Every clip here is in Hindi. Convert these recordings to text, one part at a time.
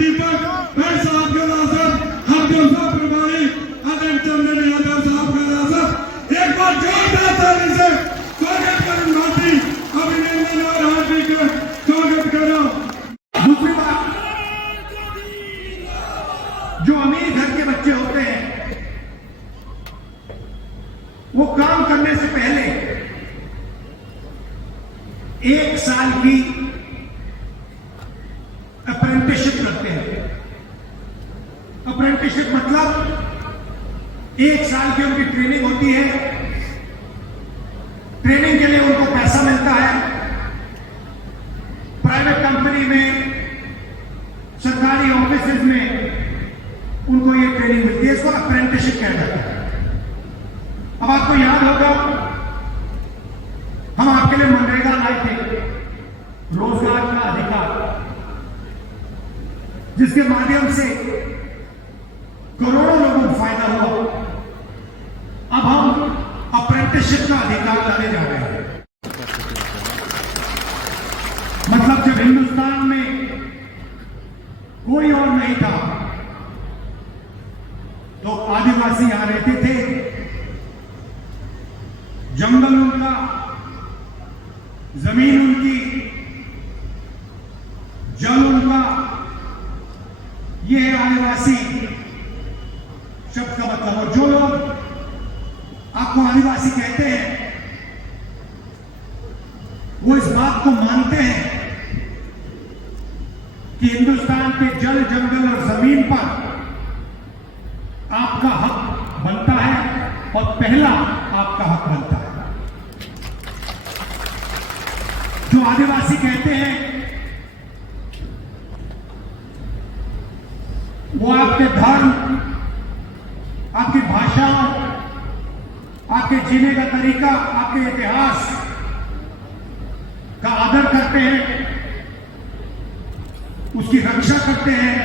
दीपक भाई साहब के नाजर हम दोनों प्रभारी आदम चंदन यादव साहब का नाजर एक बार जोरदार ताली से स्वागत करें भाटी अभिनंदन और हार्दिक स्वागत करो। दूसरी बात, जो अमीर घर के बच्चे होते हैं वो काम करने से पहले 1 साल की अप्रेंटिसशिप करते हैं। अप्रेंटिसशिप मतलब 1 साल की उनकी ट्रेनिंग होती है। ट्रेनिंग के लिए उनको पैसा मिलता है। प्राइवेट कंपनी में, सरकारी ऑफिसेज में उनको ये ट्रेनिंग मिलती है। इसको अप्रेंटिसशिप कहा जाता है। अब आपको याद होगा हम आपके लिए मनरेगा लाए थे, रोजगार का अधिकार, जिसके माध्यम से करोड़ों लोगों को फायदा हुआ। अब हम अप्रेंटिसशिप का अधिकार लाने जा रहे हैं। मतलब जब हिंदुस्तान में कोई और नहीं था तो आदिवासी यहां रहते थे। जंगल उनका, जमीन उनकी, जल उनका। यह है आदिवासी शब्द का मतलब। और जो लोग आपको आदिवासी कहते हैं वो इस बात को मानते हैं कि हिंदुस्तान के जल, जंगल और जमीन पर आपका हक बनता है और पहला आपका हक बनता है। जो आदिवासी कहते हैं वो आपके धर्म, आपकी भाषा, आपके जीने का तरीका, आपके इतिहास का आदर करते हैं, उसकी रक्षा करते हैं।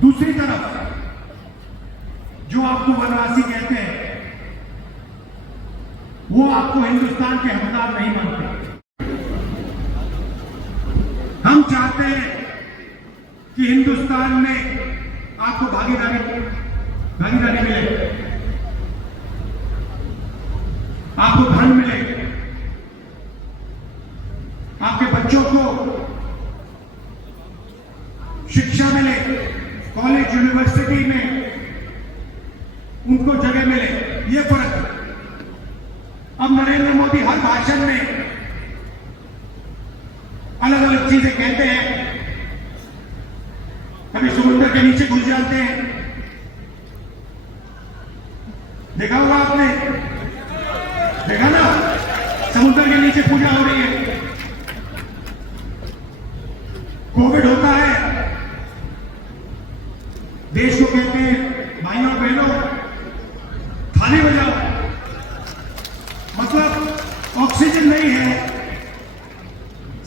दूसरी तरफ जो आपको वनवासी कहते हैं वो आपको हिंदुस्तान के हकदार नहीं मानते। हम चाहते हैं कि हिंदुस्तान में आपको भागीदारी मिले, आपको धन मिले, आपके बच्चों को शिक्षा मिले, कॉलेज यूनिवर्सिटी में उनको जगह मिले। ये फर्क है। अब नरेंद्र मोदी हर भाषण में अलग अलग चीजें कहते हैं। कभी समुद्र के नीचे घुस जाते हैं, देखा होगा आपने, देखा ना, समुद्र के नीचे पूजा हो रही है। कोविड होता है, देश को कहते हैं भाइयों और बहनों थाली बजाओ। मतलब ऑक्सीजन नहीं है,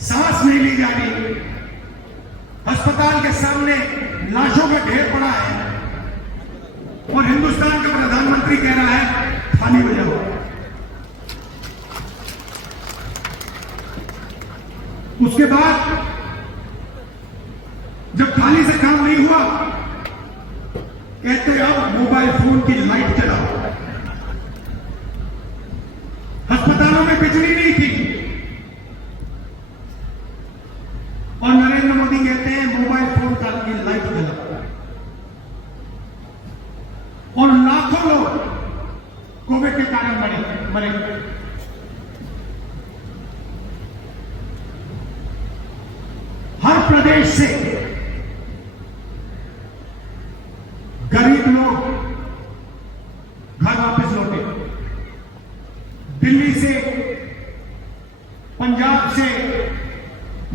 सांस नहीं ली जा रही, अस्पताल के सामने लाशों का ढेर पड़ा है और हिंदुस्तान का प्रधानमंत्री कह रहा है थाली बजाओ। उसके बाद जब थाली से काम नहीं हुआ कहते अब मोबाइल फोन की लाइट चलाओ। अस्पतालों में बिजली नहीं थी और नरेंद्र मोदी कहते हैं मोबाइल फोन की लाइट जलाओ। और लाखों लोग कोविड के कारण मरे। हर प्रदेश से गरीब लोग घर वापस लौटे। दिल्ली से, पंजाब से,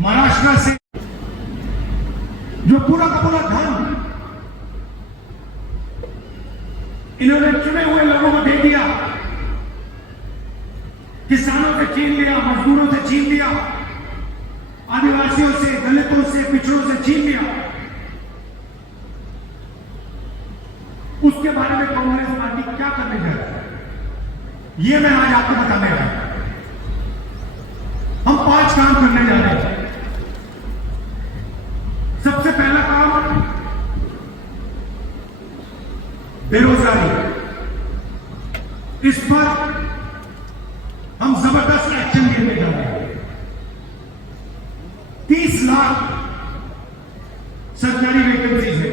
महाराष्ट्र से जो पूरा का पूरा धन इन्होंने चुने हुए लोगों को दे दिया, किसानों से छीन लिया, मजदूरों से छीन लिया, आदिवासियों से, दलितों से, पिछड़ों से छीन लिया। उसके बारे में कांग्रेस पार्टी क्या करने जा रही है, ये मैं आज आपको बताने जा रहा हूं। हम 5 काम करने जा रहे हैं। बेरोजगारी, इस पर हम जबरदस्त एक्शन लेने जा रहे हैं। 30 लाख सरकारी वैकेंसीज है,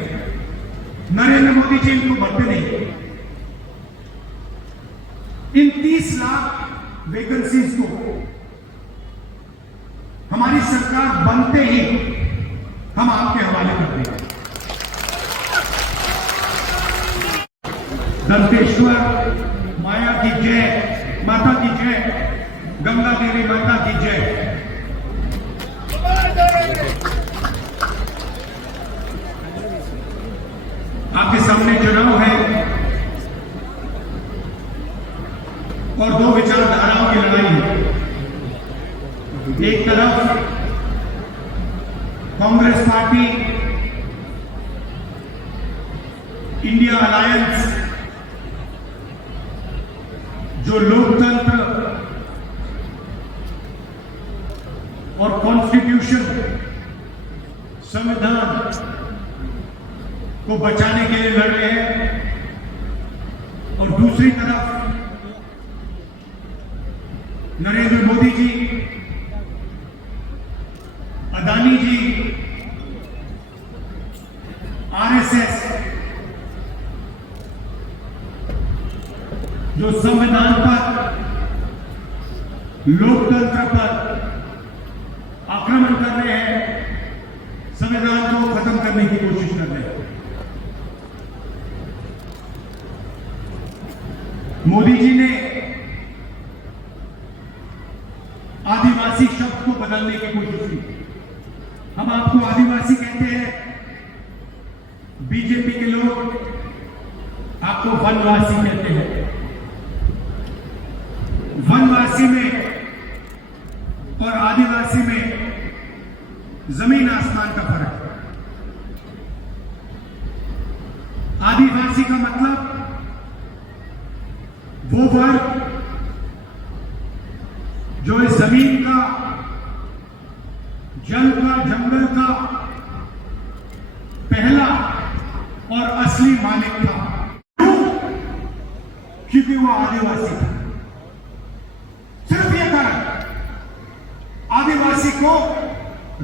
नरेंद्र मोदी जी इनको भरते नहीं। इन 30 लाख वैकेंसीज को हमारी सरकार बनते ही हम आपके हवाले कर देंगे। दंतेश्वर माया की जय, माता की जय, गंगा देवी माता की जय। आपके सामने चुनाव है और दो विचारधाराओं की लड़ाई है। एक तरफ कांग्रेस पार्टी, इंडिया अलायंस, जो लोकतंत्र और कॉन्स्टिट्यूशन, संविधान को बचाने के लिए लड़ रहे हैं, और दूसरी तरफ नरेंद्र मोदी जी, अदानी जी, आरएसएस, जो संविधान पर, लोकतंत्र पर आक्रमण कर रहे हैं, संविधान को खत्म करने की कोशिश कर रहे हैं। मोदी जी ने आदिवासी शब्द को बदलने की कोशिश की। हम आपको आदिवासी कहते हैं, बीजेपी के लोग आपको वनवासी कहते हैं। वनवासी में और आदिवासी में जमीन आसमान का फर्क है। आदिवासी का मतलब वो वर्ग जो इस जमीन का, जल का, जंगल का पहला और असली मालिक था, क्योंकि वो आदिवासी था। सिर्फ ये कारण, आदिवासी को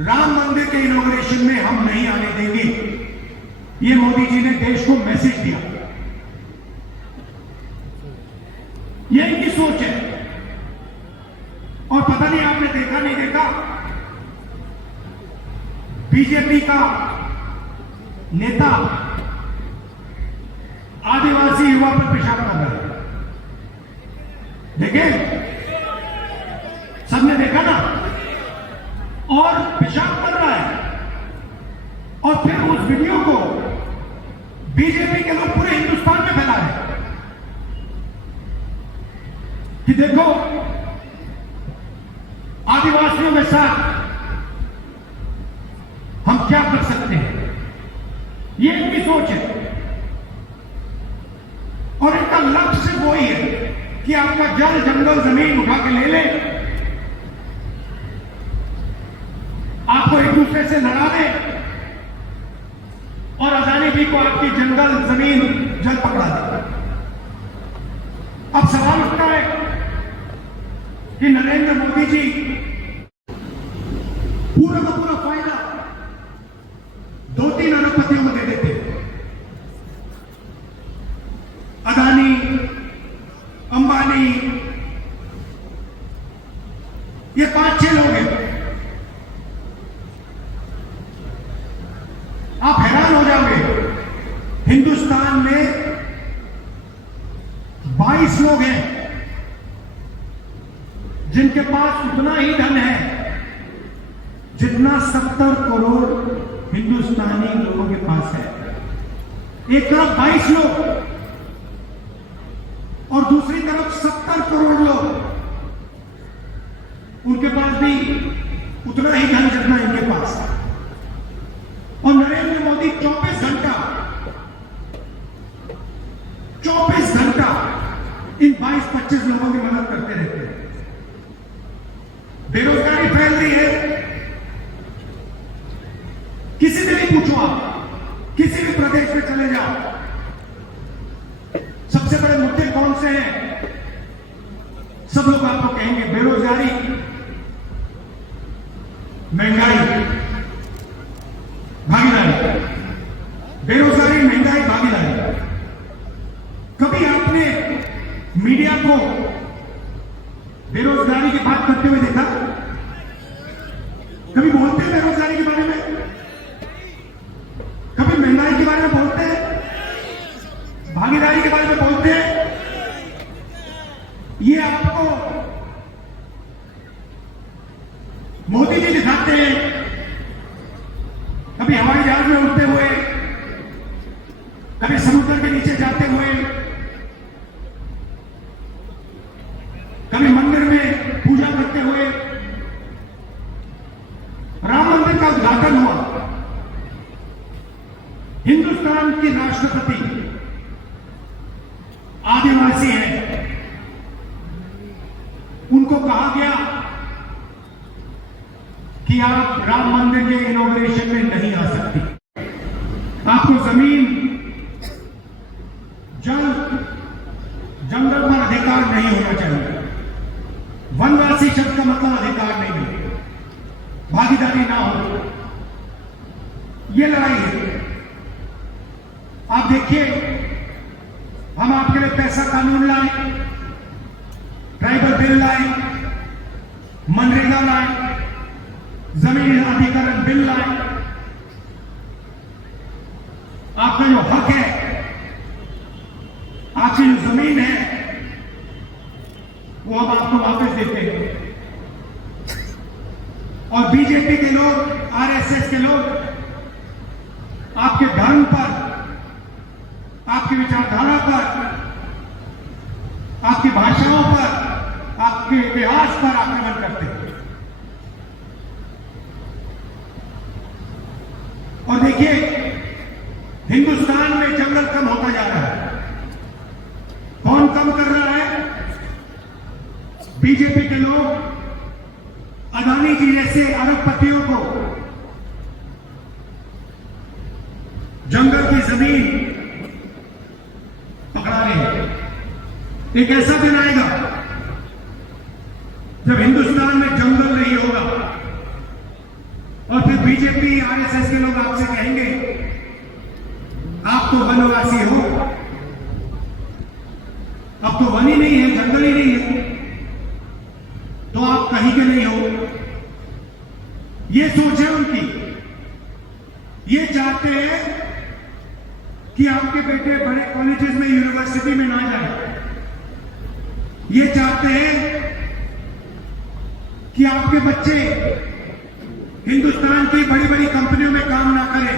राम मंदिर के इनॉग्रेशन में हम नहीं आने देंगे, ये मोदी जी ने देश को मैसेज दिया। ये इनकी सोच है। और पता नहीं आपने देखा नहीं देखा, बीजेपी का नेता आदिवासी युवा पर पेशाब कर रहा है। देखे, सबने देखा ना, और पेशाब कर रहा है, और फिर उस वीडियो को बीजेपी के लोग पूरे हिंदुस्तान में फैला रहे हैं कि देखो आदिवासियों के साथ हम क्या कर सकते हैं। ये इनकी सोच है, और इनका लक्ष्य सिर्फ वही है कि आपका जल, जंगल, जमीन उठा के ले ले, आपको एक दूसरे से लड़ा दे, और अदानी जी को आपकी जंगल, जमीन, जल पकड़ा दे। अब सवाल उठता है कि नरेंद्र मोदी जी पूरा का पूरा फायदा 2-3 अरबपतियों को दे देते। अदानी, अंबानी, ये 5-6 लोग हैं। आप हैरान हो जाओगे, हिंदुस्तान में 22 लोग हैं जिनके पास उतना ही धन है जितना 70 करोड़ हिंदुस्तानी लोगों के पास है। एक तरफ 22 लोग और दूसरी तरफ 70 करोड़ लोग, उनके पास भी उतना ही धन जितना इनके पास है। और नरेंद्र मोदी 24 घंटा इन 22-25 लोगों की मदद करते रहते हैं। बेरोजगारी फैल रही है। किसी से भी पूछो, आप किसी भी प्रदेश में चले जाओ, सब लोग आपको कहेंगे बेरोजगारी, महंगाई, भागीदारी, बेरोजगारी, महंगाई, भागीदारी। कभी आपने मीडिया को बेरोजगारी की बात करते हुए देखा? कभी बोलते हैं बेरोजगारी के बारे में? कभी महंगाई के बारे में बोलते हैं? भागीदारी के बारे में बोलते हैं? ये आपको मोदी जी दिखाते हैं, कभी हवाई जहाज में उड़ते हुए, कभी समुद्र के नीचे जाते हुए, कभी मंदिर में पूजा करते हुए। राम मंदिर का उद्घाटन हुआ, हिंदुस्तान की राष्ट्रपति आदिवासी है, उनको कहा गया कि आप राम मंदिर के इनॉग्रेशन में नहीं आ सकती, आपको जमीन, जल, जंगल पर अधिकार नहीं होना चाहिए। वनवासी शब्द का मतलब अधिकार नहीं है, भागीदारी ना हो, ये लड़ाई है। आप देखिए, हम आपके लिए पैसा कानून लाए, ट्राइबल बिल लाए, मनरेगा लाए, जमीन अधिग्रहण बिल लाए। आपका जो हक है, आपकी जो जमीन है, वो हम आपको वापस देते हैं। और बीजेपी के लोग, आरएसएस के लोग आपके धर्म पर, आपकी विचारधारा पर, आपकी भाषाओं पर, आपके इतिहास पर आक्रमण करते हैं। और देखिए, हिंदुस्तान में जंगल कम होता जा रहा है। कौन कम कर रहा है? बीजेपी के लोग अदानी जी जैसे अरबपतियों को जंगल की जमीन पकड़ा रहे हैं। एक ऐसा दिन आएगा जब हिंदुस्तान में जंगल नहीं होगा और फिर बीजेपी, आरएसएस के लोग आपसे कहेंगे आप तो वनवासी हो, अब तो वन ही नहीं है, जंगल ही नहीं है, तो आप कहीं के नहीं हो। ये सोच है उनकी। ये चाहते हैं कि आपके बेटे बड़े कॉलेजेस में, यूनिवर्सिटी में ना जाए। ये चाहते हैं कि आपके बच्चे हिंदुस्तान की बड़ी बड़ी कंपनियों में काम ना करें।